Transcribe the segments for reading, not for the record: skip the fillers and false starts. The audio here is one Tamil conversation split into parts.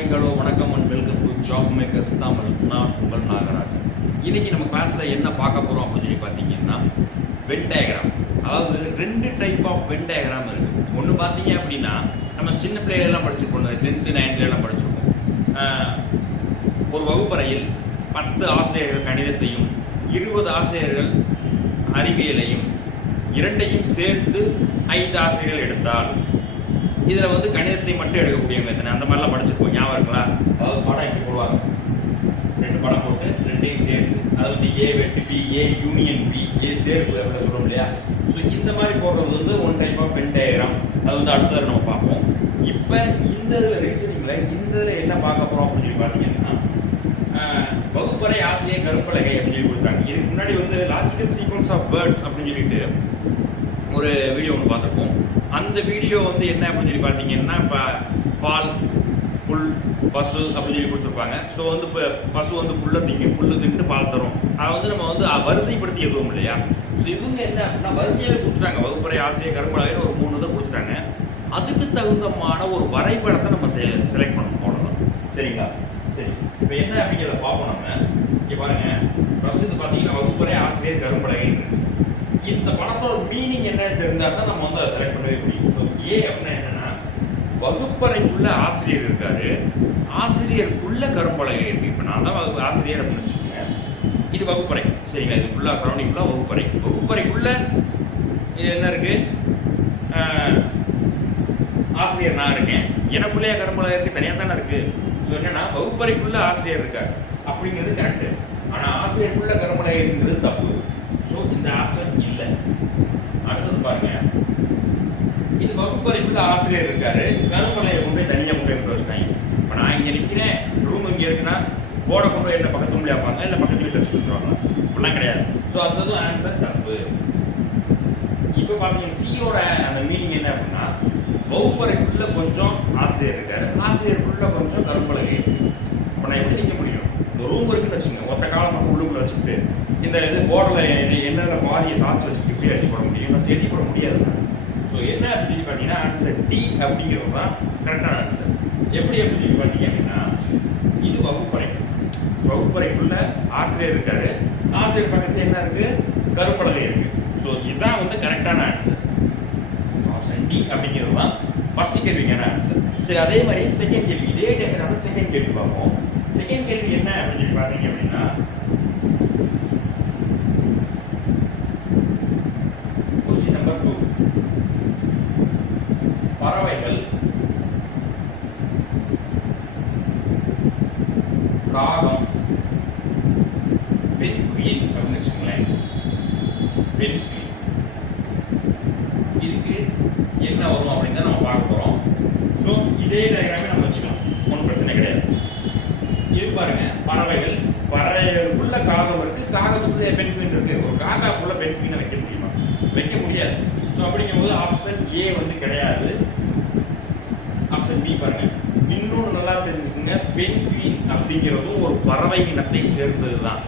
ஹாய் ஹலோ வணக்கம் and welcome to job makers Tamil. நான் உங்கள் நாகராஜன். இன்னைக்கு நம்ம கிளாஸ்ல என்ன பார்க்க போறோம் அப்படின்னு சொல்லி பார்த்தீங்கன்னா வென் டயக்ராம். அதாவது ரெண்டு டைப் ஆஃப் வென் டயக்ராம் இருக்கு. ஒன்று பார்த்தீங்க அப்படின்னா நம்ம சின்ன பிள்ளைகள்லாம் படிச்சிருப்போம், 10th 9th எல்லாம் படிச்சிருப்போம். ஒரு வகுப்பறையில் 10 ஆசிரியர்கள் கணிதத்தையும் 20 ஆசிரியர்கள் அறிவியலையும் இரண்டையும் சேர்த்து 5 ஆசிரியர்கள் எடுத்தால் இதில் கணிதத்தை மட்டும் எடுக்கக்கூடியவங்க எத்தனை, அந்த மாதிரிலாம் படிச்சிருப்போம். ஞாபகம் இருக்குங்களா? அதாவது படம் எப்படி போடுவாங்க, 2 படம் போட்டு 2ஐயும் சேர்த்து, அதாவது ஏ வெட்டு B, A union B, A சேர்ப்பு அப்படின்னு சொல்றோம் இல்லையா? ஸோ இந்த மாதிரி போடுறது one type of Venn diagram. அது அடுத்தது நம்ம பார்ப்போம். இப்போ இந்த ரீசனிங்ல இந்த என்ன பார்க்க போறோம் அப்படின்னு சொல்லி பார்த்தீங்கன்னா வகுப்பறை ஆசிரியர் கரும்பலகை அப்படின்னு சொல்லி கொடுத்தாங்க. இதுக்கு முன்னாடி லாஜிக்கல் சீக்வன்ஸ் ஆஃப் வேர்ட்ஸ் அப்படின்னு சொல்லிட்டு ஒரு வீடியோ ஒன்று பார்த்துருப்போம். அந்த வீடியோ என்ன அப்படின்னு சொல்லி பார்த்தீங்கன்னா இப்போ பால், புல், பசு அப்படின்னு சொல்லி கொடுத்துருப்பாங்க. ஸோ இப்போ பசு புல்லை திங்கும், புல்லு தின்ட்டு பால் தரும். அதை நம்ம வரிசைப்படுத்தி எதுவும் இல்லையா? ஸோ இவங்க என்ன அப்படின்னா வரிசையாக கொடுத்துட்டாங்க. வகுப்பறை ஆசிரியர் கரும்பலகைன்னு ஒரு 3 இதை கொடுத்துட்டாங்க. அதுக்கு தகுந்தமான ஒரு வரைபடத்தை நம்ம செலக்ட் பண்ணணும், அவ்வளோதான். சரிங்களா? சரி, இப்போ என்ன அப்படிங்கிறத பார்ப்போம். நம்ம இங்கே பாருங்க, ஃபர்ஸ்ட் இது பார்த்தீங்கன்னா வகுப்பறை ஆசிரியர் கரும்பலகைன்னு இருக்கு. இந்த படத்தோட மீனிங் என்னன்னு தெரிஞ்சால் தான் நம்ம அதை செலக்ட் பண்ணவே முடியும். ஸோ ஏ அப்படின்னா என்னன்னா வகுப்பறைக்குள்ள ஆசிரியர் இருக்காரு, ஆசிரியருக்குள்ள கரும்பலகை இருக்கு. இப்போ நான் தான் ஆசிரியர் அப்படின்னு வச்சுக்கோங்க, இது வகுப்பறை. சரிங்களா? இது ஃபுல்லாக சரௌண்டிங் ஃபுல்லாக வகுப்பறை. வகுப்பறைக்குள்ள இது என்ன இருக்கு? ஆசிரியர் நான் இருக்கேன், எனக்குள்ளேயே கரும்பலகை இருக்கு, தனியாக தானே இருக்கு. ஸோ என்னன்னா வகுப்பறைக்குள்ள ஆசிரியர் இருக்காரு அப்படிங்கிறது கரெக்டு. ஆனால் ஆசிரியருக்குள்ள கரும்பலகை இருக்கிறது தப்பு. ஸோ இந்த ஆப்ஷன் இல்லை. அடுத்தது பாருங்க, இது வகுப்பறைக்குள்ள ஆசிரியர் இருக்காரு, கரும்பலகையை கொண்டு தனியாக கொண்டு வச்சுட்டாங்க. இப்போ நான் இங்கே நிற்கிறேன், ரூம் இங்கே இருக்குன்னா போர்டை கொண்டு போய் என்ன பக்கத்து ரூம்ல வைப்பாங்க, இல்லை பக்கத்து வீட்டில் வச்சு கொடுத்துருவாங்க. அப்படிலாம் கிடையாது. ஸோ அதுவும் ஆன்சர் தப்பு. இப்போ பார்த்தீங்கன்னா சியோட அந்த மீனிங் என்ன அப்படின்னா வகுப்பறைக்குள்ள கொஞ்சம் ஆசிரியர் இருக்காரு, ஆசிரியருக்குள்ள கொஞ்சம் கரும்பலகை இருக்கு. இப்போ நான் எப்படி நிற்க முடியும்? இந்த ரூம் இருக்குன்னு வச்சுக்கோங்க, ஒத்த காலம் மட்டும் உள்ளுக்குள்ள வச்சுக்கிட்டு இந்த போர்டில் என்ன பாதியை சாட்சி வச்சுட்டு எப்படி எழுதி போட முடியும்? எழுதி போட முடியாது. ஸோ என்ன அப்படின்னு பார்த்தீங்கன்னா ஆன்சர் டி அப்படிங்கிறது தான் கரெக்டான ஆன்சர். எப்படி அப்படின்னு பார்த்தீங்க அப்படின்னா இது வகுப்பறை, வகுப்பறைக்குள்ள ஆசிரியர் இருக்காரு, ஆசிரியர் பக்கத்துல என்ன இருக்கு? கரும்பலகை இருக்கு. ஸோ இதுதான் கரெக்டான ஆன்சர். ஆப்ஷன் டி அப்படிங்கிறது தான் ஃபர்ஸ்ட் கேள்விக்கான ஆன்சர். சரி, அதே மாதிரி செகண்ட் கேள்வி, இதே டயக்ராம்ல செகண்ட் கேள்வி பார்ப்போம். செகண்ட் கேள்வி என்ன அப்படின்னு சொல்லி பார்த்தீங்க அப்படின்னா கொஸ்டின் நம்பர் 2, பறவைகள் காகம் பென்குயின் அப்படின்னு வச்சுக்கோங்களேன். பென்குயின் இதுக்கு என்ன வரும் அப்படின்னு தான் நம்ம பார்க்க போறோம். ஸோ இதே டயக்ராமே நம்ம வச்சுக்கலாம், ஒன்றும் பிரச்சனை கிடையாது. இது பாருங்க, பறவைகள், பறவைகளுக்குள்ள காகம் இருக்கு, காகத்துக்குள்ள பென்குயின் இருக்கு. ஒரு காக்காக்குள்ள பென்குயினை வைக்க முடியுமா? வைக்க முடியாது. ஸோ அப்படிங்கும்போது ஆப்ஷன் ஏ கிடையாது. ஆப்ஷன் பி பாருங்க. இன்னொன்று நல்லா தெரிஞ்சுக்கோங்க, பென்குயின் அப்படிங்கிறதும் ஒரு பறவை இனத்தை சேர்ந்தது தான்.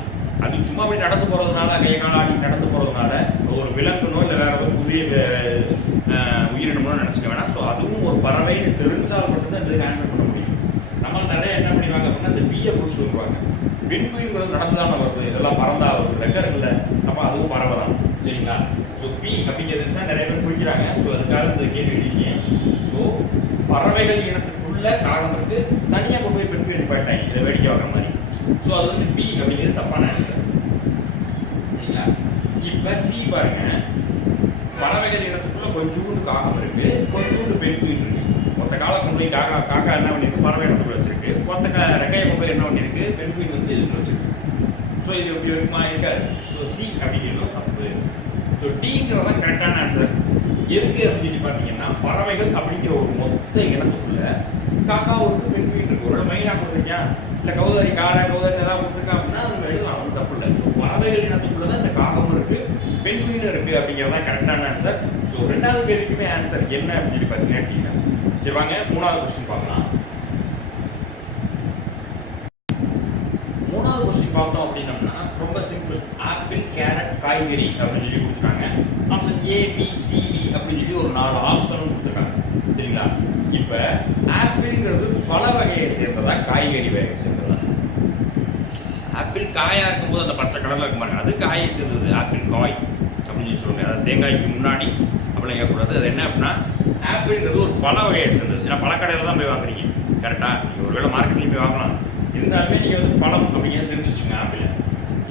அது சும்மா அப்படி நடந்து போறதுனால, கை காலாடி நடந்து போறதுனால ஒரு விலங்குனோ இல்லை வேற ஏதாவது புதிய உயிரினமோ நினைச்சுக்க வேணாம். ஸோ அதுவும் ஒரு பறவைன்னு தெரிஞ்சால் மட்டும்தான் இதுக்கு ஆன்சர் பண்ண முடியும். நம்ம நிறைய என்ன பண்ணிடுவாங்க அப்படின்னா இந்த பியை பிடிச்சிட்டு வருவாங்க. பென்குயின்ங்கிறது நடந்துதானே வருது, இதெல்லாம் பறந்தா வருது, ரெக்கர் இல்லை, அப்போ அதுவும் பறவை தான். சரிங்களா? ஸோ பி அப்படிங்கிறது தான் நிறைய பேர் குறிக்கிறாங்க. ஸோ அதுக்காக இந்த கேள்வி எழுதிங்க. ஸோ பறவைகள் இனத்துக்குள்ள காகம் இருக்கு, தனியாக கொண்டு போய் பென்குயின் போயிட்டாங்க, இதை வேடிக்கை பார்க்குற மாதிரி. ஸோ அது பி அப்படிங்கிறது தப்பான ஆன்சர். சரிங்களா? இப்போ சி பாருங்க, பறவைகள் இனத்துக்குள்ள கொஞ்சோண்டு காகம் இருக்கு, கொஞ்சோண்டு பென்குயின் இருக்கு. மொத்த காலம் கொண்டு போய் காக்கா என்ன பண்ணிருக்கு? பறவை இடத்துல வச்சிருக்கு. மொத்த ரெக்கையை கொண்டு போய் என்ன பண்ணிருக்கு? பென்குயின் இதுக்கு வச்சிருக்கு. ஸோ இது எப்படி இருக்குமா? இருக்காது. ஸோ சி அப்படிங்கிறது தப்பு. ஸோ டிங்கிறதான் கரெக்டான ஆன்சர். எதுக்கு அப்படின்னு பார்த்தீங்கன்னா பறவைகள் அப்படிங்கிற ஒரு மொத்த இனத்துக்குள்ள காக்காவுக்கு பென்குயின் இருக்கு. ஒரு மெயினாக கொடுத்துருக்கேன், இல்லை கௌதாரி கௌதாரி ஏதாவது கொடுத்துருக்கா அப்படின்னா அது எழுதலாம், அது தப்பு இல்லை. ஸோ பறவைகள் இனத்துக்குள்ள தான் இந்த காகமும் இருக்கு, பென்குயினும் இருக்கு அப்படிங்கிறதான் கரெக்டான ஆன்சர். ஸோ 2வது கேள்விக்குமே ஆன்சர் என்ன அப்படின்னு சொல்லி பார்த்தீங்கன்னா சரி வாங்க 3வது கொஸ்டின் பார்க்கலாம். 3வது கொஸ்டின் பார்த்தோம் அப்படின்னம்னா ரொம்ப சிம்பிள். ஆப்பிள், கேரட், காய்கறி அப்படின்னு சொல்லி கொடுத்துருக்காங்க. Option A, B, C, D அப்படின்னு சொல்லி ஒரு 4 ஆப்ஷனும் கொடுத்துருக்காங்க. சரிங்களா? இப்போ ஆப்பிள்ங்கிறது பல வகையை சேர்ந்ததா காய்கறி வகையை சேர்ந்ததா? ஆப்பிள் காயா இருக்கும்போது அந்த பச்சை கலர்ல இருக்க மாதிரி அது காயை சேர்ந்தது, ஆப்பிள் காய் அப்படின்னு சொல்லுவாங்க. அதாவது தேங்காய்க்கு முன்னாடி அப்படிலாம் கேட்கக்கூடாது. அது என்ன அப்படின்னா ஆப்பிள்ங்கிறது ஒரு பல வகையை சேர்ந்தது. ஏன்னா பழக்கடையில் தான் போய் வாங்குறீங்க கரெக்டா? நீங்கள் ஒருவேளை மார்க்கெட்லையும் போய் வாங்கலாம், இருந்தாலுமே நீங்கள் வந்து பழம் அப்படிங்கிறது தெரிஞ்சுச்சுங்க ஆப்பிள்.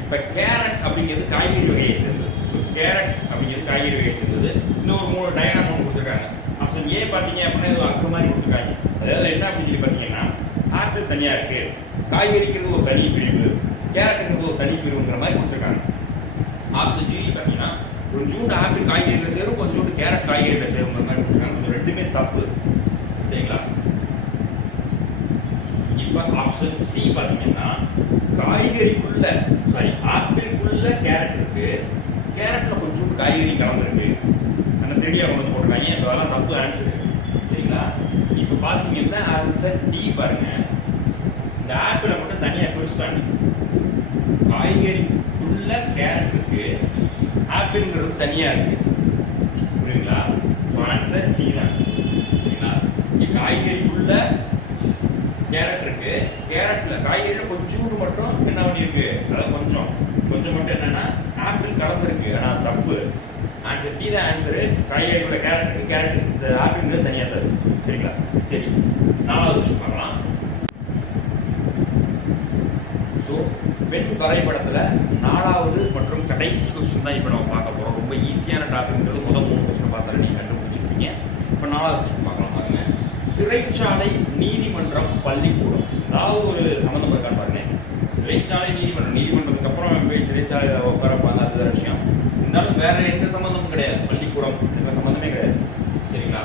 இப்போ கேரட் அப்படிங்கிறது காய்கறி வகையை சேர்ந்தது. ஸோ கேரட் அப்படிங்கிறது காய்கறி வகையை சேர்ந்தது. இன்னும் ஒரு 3 டயக்ராம் ஒன்று கொடுத்துருக்காங்க. ஆப்ஷன் ஏ பார்த்தீங்க அப்படின்னா இது அக்கு மாதிரி கொடுத்துருக்காங்க. அதாவது என்ன அப்படின்னு சொல்லி பார்த்தீங்கன்னா ஆப்பிள் தனியாக இருக்கு, காய்கறிங்கிறது ஒரு தனி பிரிவு, கேரட்டுங்கிறது ஒரு தனி பிரிவுங்கிற மாதிரி கொடுத்துருக்காங்க. ஆப்ஷன் பி பார்த்தீங்கன்னா கொஞ்சோண்டு ஆப்பிள் காய்கறிகளை சேரும், கொஞ்சோண்டு கேரட் காய்கறிகளை சேருங்கிற மாதிரி கொடுத்துருக்காங்க. ஸோ ரெண்டுமே தப்பு சரிங்களா? இப்போ ஆப்ஷன் சி பார்த்தீங்கன்னா காய்கறிக்குள்ள ஆப்பிளுக்குள்ள கேரட் இருக்கு, கேரட்ல கொஞ்சோண்டு காய்கறி கலந்துருக்கு, அந்த தெளிவாக கொண்டு வந்து போட்டுருக்காங்க. ஸோ அதெல்லாம் தப்பு ஆன்சர் சரிங்களா? இப்போ பார்த்தீங்கன்னா ஆன்சர் டி பாருங்க. இந்த ஆப்பிளை மட்டும் தனியாக பிரிச்சுட்டாங்க. காய்கறிக்குள்ள கேரட் இருக்கு, ஆப்பிள்ங்கிறது தனியா இருக்கு புரியுங்களா? ஸோ ஆன்சர் டி தான் சரிங்களா? காய்கறிக்குள்ள கேரட் இருக்கு, கேரட்ல காய்கறியில கொஞ்சோண்டு மட்டும் என்ன பண்ணிருக்கு, அதாவது கொஞ்சம் மட்டும் என்னன்னா ஆப்பிள் கலந்துருக்கு. ஆனால் தப்பு. ஆன்சர் டி தான் ஆன்சரு. காய்கறிக்குள்ள கேரட் இருக்கு, கேரட் இந்த ஆப்பிள்ங்கிறது தனியா தரும் சரிங்களா? சரி, 4வது விஷயம் பார்க்கலாம். ஸோ வென் வரைபடத்துல 4வது மற்றும் கடைசி கொஸ்டின் தான் இப்போ நம்ம பார்க்க போறோம். ரொம்ப ஈஸியான டாபிக்ங்கிறது முதல் 3 கொஸ்டின் பார்த்தாலே நீங்க கண்டுபிடிச்சிருப்பீங்க. இப்போ 4வது கொஸ்டின் பார்க்கலாம் பாருங்க. சிறைச்சாலை, நீதிமன்றம், பள்ளிக்கூடம், அதாவது ஒரு சம்பந்தம் இருக்கான்னு பாருங்க. சிறைச்சாலை, நீதிமன்றத்துக்கு அப்புறம் போய் சிறைச்சாலையில் உட்காரப்பாங்க, அது வேற விஷயம். இருந்தாலும் வேற எந்த சம்பந்தமும் கிடையாது, பள்ளிக்கூடம் எந்த சம்பந்தமே கிடையாது சரிங்களா?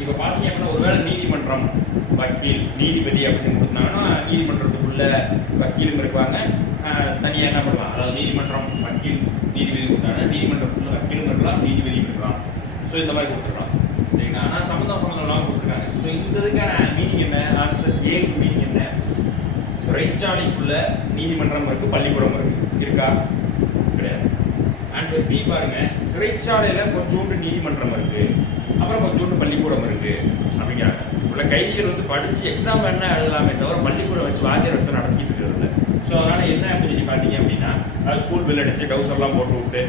இப்போ பார்த்தீங்க அப்படின்னா ஒருவேளை நீதிமன்றம், வக்கீல், நீதிபதி அப்படின்னு கொடுத்தாங்கன்னா நீதிமன்றத்துக்குள்ள வக்கீலும் இருப்பாங்க, தனியாக என்ன பண்ணலாம், அதாவது நீதிமன்றம் வக்கீல் நீதிபதி கொடுத்தாங்க, நீதிமன்றத்துக்குள்ள வக்கீலும் இருக்கலாம், நீதிபதியும் இருக்கலாம். ஸோ இந்த மாதிரி கொடுத்துருக்கலாம் சரிங்களா? ஆனால் சம்மந்தம் இல்லாமல் கொடுத்துருக்காங்க. ஸோ இந்த இதுக்கான மீனிங் என்ன? ஆன்சர் ஏ மீனிங் என்ன? சிறைச்சாலைக்குள்ள நீதிமன்றம் இருக்கு, பள்ளிக்கூடம் இருக்கா? கிடையாது. ஆன்சர் பி பாருங்க. சிறைச்சாலையில கொஞ்சோண்டு நீதிமன்றம் இருக்கு, அப்புறம் கொஞ்சோண்டு பள்ளிக்கூடம் இருக்கு அப்படிங்கிறாங்க. உள்ள கைதிகள் வந்து படிச்சு எக்ஸாம் என்ன எழுதலாமே தவிர பள்ளிக்கூடம் வச்சு வாத்தியார் வச்சு நடத்திட்டு இருக்கிறது இல்லை. ஸோ அதனால என்ன அப்படின்னு பார்த்தீங்க அப்படின்னா ஸ்கூல் பில் அடிச்சு டவுசர்லாம் போட்டு விட்டு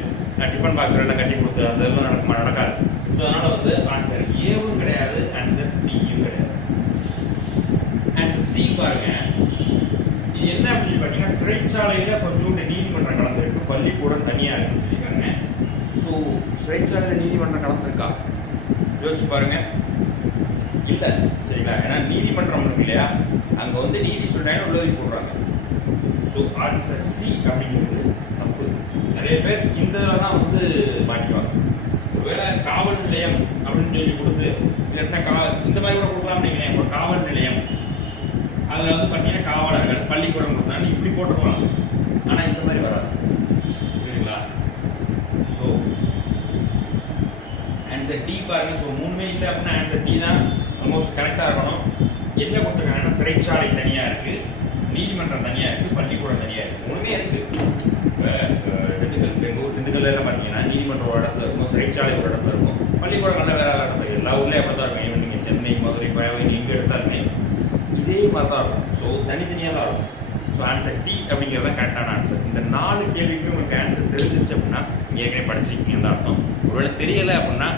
டிஃபன் பாக்ஸ் எல்லாம் கட்டி கொடுத்து அதெல்லாம் நடக்காது. ஸோ அதனால வந்து ஆன்சர் ஏவும் கிடையாது, ஆன்சர் டியும் கிடையாது. ஆன்சர் சி பாருங்க. இது என்ன அப்படின்னு பார்த்தீங்கன்னா சிறைச்சாலையில கொஞ்சோண்டு நீதிமன்றம் கலந்துருக்கு, பள்ளிக்கூடம் தனியா இருக்குன்னு சொல்லியிருக்காங்க. ஸோ சிறைச்சாலையில நீதிமன்றம் கலந்துருக்கா யோசிச்சு பாருங்க. இல்ல சரிங்களா? ஏன்னா நீதிமன்றம் இருக்கு இல்லையா, அங்க வந்து நீதி சொல்றாங்க, உள்ளதை போடுறாங்க. ஸோ ஆன்சர் சி அப்படிங்கிறது தப்பு. நிறைய பேர் இந்த இதெல்லாம் வந்து மாட்டிவாங்க. ஒருவேளை காவல் நிலையம் அப்படின்னு சொல்லி கொடுத்து இல்லைன்னா இந்த மாதிரி கூட கொடுக்கலாம்னு நினைக்கிறேன். ஒரு காவல் நிலையம் அதுல வந்து பார்த்தீங்கன்னா காவலர்கள், பள்ளிக்கூடம் கொடுத்தாங்க இப்படி போட்டுருவாங்க. ஆனா இந்த மாதிரி வராது சரிங்களா? ஸோ ஆன்சர் டி பாருங்க. ஸோ 3மே இல்லை அப்படின்னா ஆன்சர் டி தான் ஆல்மோஸ்ட் கரெக்டாக இருக்கணும். என்ன கொடுத்துருக்காங்கன்னா சிறைச்சாலை தனியா இருக்கு, நீதிமன்றம் தனியா இருக்கு, பள்ளிக்கூடம் தனியா இருக்கு. 3மே இருக்கு. திண்டுக்கல் எல்லாம் பார்த்தீங்கன்னா நீதிமன்றம் ஒரு இடத்துல இருக்கும், சிறைச்சாலை ஒரு இடத்துல இருக்கும், பள்ளிக்கூடம் வேற இடத்துல. எல்லா ஊர்லயும் அப்படி தான் இருக்கும். ஈவன் நீங்கள் சென்னை, மதுரை, கோவை எங்கே எடுத்தாலுமே இதே மாதிரி தான் இருக்கும். ஸோ தனித்தனியாக தான் இருக்கும். ஸோ ஆன்சர் டி அப்படிங்கிறது தான் கரெக்டான ஆன்சர். இந்த 4 கேள்விக்குமே உங்களுக்கு ஆன்சர் தெரிஞ்சிருச்சு அப்படின்னா நீங்கள் ஏற்கனவே படிச்சிருக்கீங்கன்னு தான் அர்த்தம். ஒருவேளை தெரியலை அப்படின்னா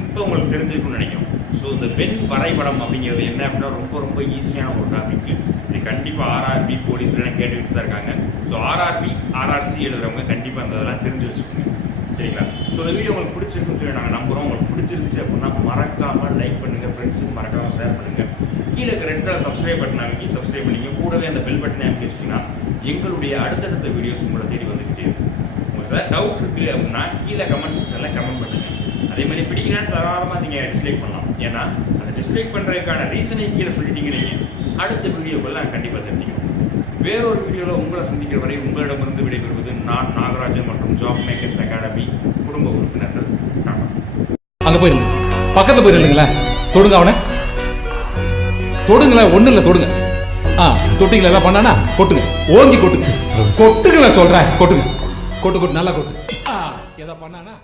இப்போ உங்களுக்கு தெரிஞ்சிருக்குன்னு நினைக்கிறோம். ஸோ இந்த வென் வரைபடம் அப்படிங்கிறது என்ன அப்படின்னா ரொம்ப ஈஸியான ஒரு டாபிக். இது கண்டிப்பாக ஆர்ஆர்பி போலீஸ்லாம் கேட்டுக்கிட்டு தான் இருக்காங்க. ஸோ ஆர்ஆர்பி ஆர்ஆர்சி எழுதுறவங்க கண்டிப்பாக அந்த இதெல்லாம் தெரிஞ்சு வச்சுக்கோங்க சரிங்களா? ஸோ இந்த வீடியோ உங்களுக்கு பிடிச்சிருக்குன்னு சொல்லி நாங்கள் நம்புகிறோம். உங்களுக்கு பிடிச்சிருந்துச்சு அப்படின்னா மறக்காமல் லைக் பண்ணுங்கள், ஃப்ரெண்ட்ஸுக்கு மறக்காமல் ஷேர் பண்ணுங்கள். கீழே இருக்கிற ரெட் கலர் சப்ஸ்கிரைப் பட்டன் அமைக்கி சப்ஸ்கிரைப் பண்ணிங்க. கூடவே அந்த பெல் பட்டனை அமைக்கி வச்சிங்கன்னா எங்களுடைய அடுத்தடுத்த வீடியோஸ் உங்களை தேடி வந்துக்கிட்டே இருக்கும். உங்களுக்கு ஏதாவது டவுட் இருக்குது அப்படின்னா கீழே கமெண்ட் செக்ஷனில் கமெண்ட் பண்ணுங்கள். அதே மாதிரி பிடிக்கிறான்னு தாராளமாக நீங்கள் டிஸ்லைக் பண்ணலாம். ஏன்னா அந்த டிஸ்லைக் பண்ணுறதுக்கான ரீசனை கீழே சொல்லிட்டீங்க நீங்கள் அடுத்த வீடியோக்கள் நாங்கள் கண்டிப்பாக தெரிஞ்சுக்கிறோம். வேறொரு வீடியோவில் உங்களை சந்திக்கிற வரை உங்களிடமிருந்து விடைபெறுவது நான் நாகராஜன் மற்றும் ஜாப் மேக்கர்ஸ் அகாடமி குடும்ப உறுப்பினர்கள். அங்க போயிருங்க, பக்கத்துல போயிருங்களேன், தொடுங்க அவனை, தொடுங்களேன். ஒண்ணு இல்ல, தொடுங்க. தொட்டிங்களா ஏதாவது பண்ணானா கொட்டுங்க, ஓங்கி கொட்டுங்க, கொட்டுங்களேன் சொல்றேன், கொட்டுங்க, கொட்டு நல்லா கொட்டு. ஏதாவது பண்ணானா